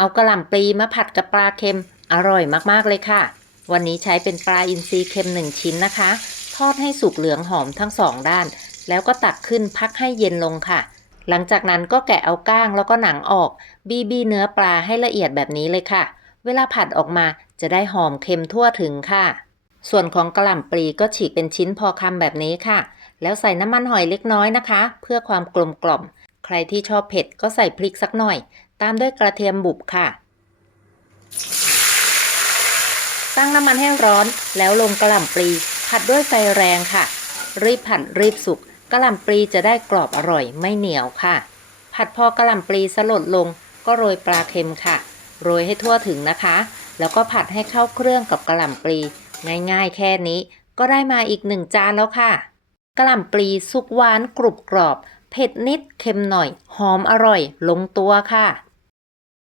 เอากระหล่ำปลีมาผัดกับปลาเค็มอร่อยมากๆเลยค่ะ วันนี้ใช้เป็นปลาอินทรีเค็ม1ชิ้นนะคะ ทอดให้สุกเหลืองหอมทั้งสองด้าน แล้วก็ตักขึ้นพักให้เย็นลงค่ะ หลังจากนั้นก็แกะเอาก้างแล้วก็หนังออก บีบีเนื้อปลาให้ละเอียดแบบนี้เลยค่ะ เวลาผัดออกมาจะได้หอมเค็มทั่วถึงค่ะ ส่วนของกระหล่ำปลีก็ฉีกเป็นชิ้นพอคำแบบนี้ค่ะ แล้วใส่น้ำมันหอยเล็กน้อยนะคะ เพื่อความกลมกล่อม ใครที่ชอบเผ็ดก็ใส่พริกสักหน่อย ตามด้วยกระเทียมบุบค่ะ ตั้งน้ำมันให้ร้อนแล้วลงกระหล่ำปลี ผัดด้วยไฟแรงค่ะ รีบผัดรีบสุกกระหล่ำปลีจะได้กรอบอร่อยไม่เหนียวค่ะ ผัดพอกระหล่ำปลีสลดลง ก็โรยปลาเค็มค่ะ โรยให้ทั่วถึงนะคะ แล้วก็ผัดให้เข้าเครื่องกับกระหล่ำปลี ง่ายๆ แค่นี้ ก็ได้มาอีกหนึ่งจานแล้วค่ะกระหล่ำปลีสุกหวานกรุบกรอบ เผ็ดนิดเค็มหน่อย หอมอร่อย ลงตัวค่ะ